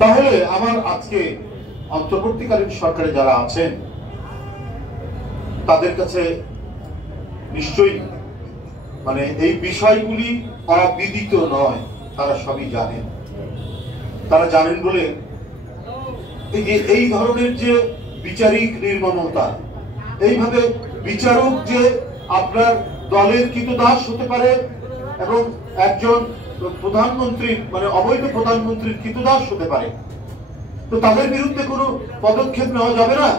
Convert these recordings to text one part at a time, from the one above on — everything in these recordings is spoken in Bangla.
তাহলে আমার আজকে অন্তর্বর্তীকালীন সরকারে যারা আছেন তাদের কাছে নিশ্চয়ই এই বিষয়গুলি অবিদিত নয়, তারা সবই জানেন। তারা জানেন বলে এই ধরনের যে বিচারিক নির্মমতা, এইভাবে বিচারক যে আপনার দলের কৃতদাস হতে পারে এবং একজন প্রধানমন্ত্রী অবৈধ প্রধানমন্ত্রীর কৃতদাস হতে পারে, তো তাদের বিরুদ্ধে কোনো পদক্ষেপ নেওয়া যাবে না?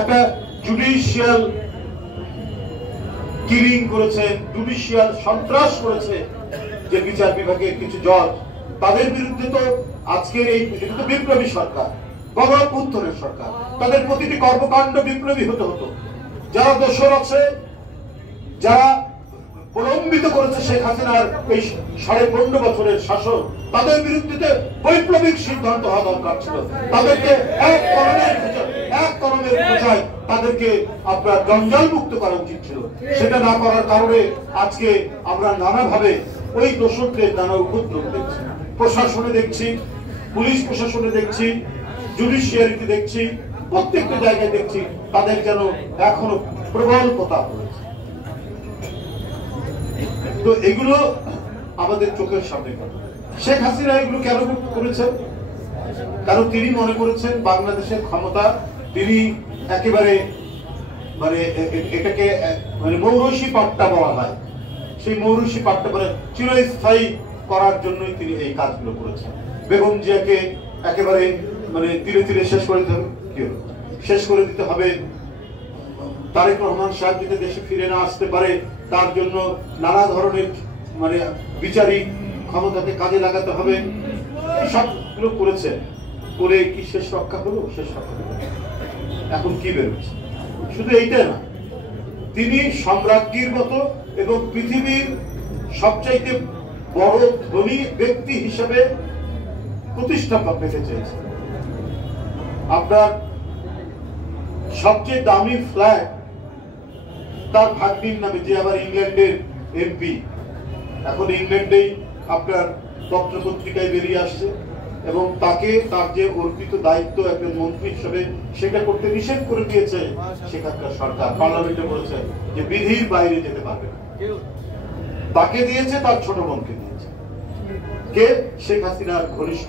একটা জুডিশিয়াল কিলিং করেছে, জুডিশিয়াল সন্ত্রাস করেছে যে বিচার বিভাগের কিছু জজ, তাদের বিরুদ্ধে তো আজকের এই বিপ্লবী সরকার, গণ অভ্যুত্থানের সরকার, তাদের প্রতিটি কর্মকাণ্ড বিপ্লবী হতে হতো। যারা দোষর আছে, যারা প্রলম্বিত করেছে শেখ হাসিনার এই 15.5 বছরের শাসন, তাদের বিরুদ্ধে বৈপ্লবিক সিদ্ধান্ত হওয়া দরকার ছিল। তাদেরকে এক কলমের বোঝায় তাদেরকে আপনার জঞ্জাল মুক্ত করা উচিত ছিল। সেটা না করার কারণে আজকে আমরা নানাভাবে ওই দোষরদের নানা উপদ্রব দেখছি, প্রশাসনে দেখছি, পুলিশ প্রশাসনে দেখছি, জুডিশিয়ারিতে দেখছি, প্রত্যেকটা জায়গায় দেখছি তাদের যেন এখনো প্রবল প্রতাপ রয়েছে। তো এগুলো আমাদের চোখের সামনে কথা। শেখ হাসিনা এগুলো কেন করেছেন? কারণ তিনি মনে করেছেন বাংলাদেশের ক্ষমতা তিনি একেবারে এটাকে মৌরসি পাট্টা বলা হয়, সেই মৌরসি পাট্টা চিরস্থায়ী করার জন্যই তিনি এই কাজগুলো করেছেন। বেগম জিয়াকে একেবারে ধীরে ধীরে শেষ করে দিতে হবে। তারেক রহমান সাহেব যদি দেশে ফিরে না আসতে পারে, তার জন্য নানা ধরনের বিচারিক ক্ষমতাকে কাজে লাগাতে হবে। সবগুলো করেছে, করে কি শেষ রক্ষা হলো? শেষ রক্ষা হলো। এখন কি বেরোচ্ছে? শুধু এইটা না, তিনি সম্রাজ্ঞীর মতো এবং পৃথিবীর সবচাইতে বড় ধনী ব্যক্তি হিসেবে প্রতিষ্ঠা পেতে চেয়েছেন। আপনার সবচেয়ে দামি ফ্ল্যাট তার ভাগ্নির নামে, যে আবার ইংল্যান্ডের এমপি। এখন ইংল্যান্ডেই আপনার পত্রপত্রিকায় বেরিয়ে আসছে এবং তাকে তার যে অর্পিত দায়িত্ব একজন মন্ত্রী হিসেবে সেটা করতে নিষেধ করে দিয়েছে সেখানকার সরকার। পার্লামেন্টে বলেছে যে বিধির বাইরে যেতে পারবে না। তাকে দিয়েছে, তার ছোট বোনকে দিয়েছে। কে? শেখ হাসিনার ঘনিষ্ঠ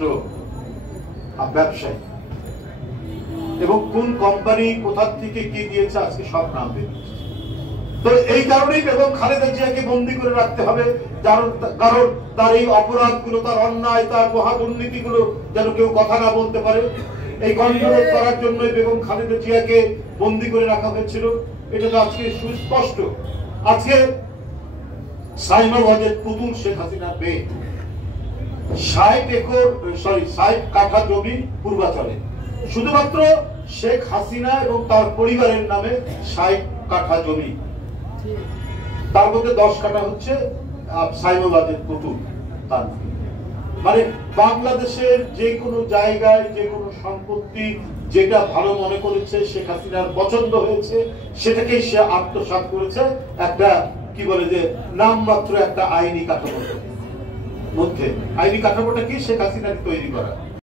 ব্যবসায়ী। এবং কোন কোম্পানি কোথা থেকে কি দিয়েছে আজকে সব নাম বেরিয়েছে। তো এই কারণেই বেগম খালেদা জিয়াকে বন্দী করে রাখতে হবে, কারণ তার এই অপরাধগুলো, তার অন্যায়, তার মহাদুর্নীতিগুলো যেন কেউ কথা না বলতে পারে। এই গণরোধ করার জন্যই বেগম খালেদা জিয়াকে বন্দী করে রাখা হয়েছিল। এটা তো আজকে সুস্পষ্ট। আজকে সাইমাবাদের পুতুল শেখ হাসিনার মেয়ে 60 কাঠা জমি পূর্বাচলে, শুধুমাত্র শেখ হাসিনা এবং তার পরিবারের নামে 60 কাঠা জমি, তার মধ্যে 10 কাঠা হচ্ছে সাইমাবাদের পুতুল। তার বাংলাদেশের যে কোনো জায়গায় যে কোনো সম্পত্তি যেটা ভালো মনে করেছে, শেখ হাসিনার পছন্দ হয়েছে, সেটাকে সে আত্মসাৎ করেছে একটা নামমাত্র একটা আইনি কাঠামোর মধ্যে। আইনি কাঠামোটা কি? শেখ হাসিনাকে তৈরি করা।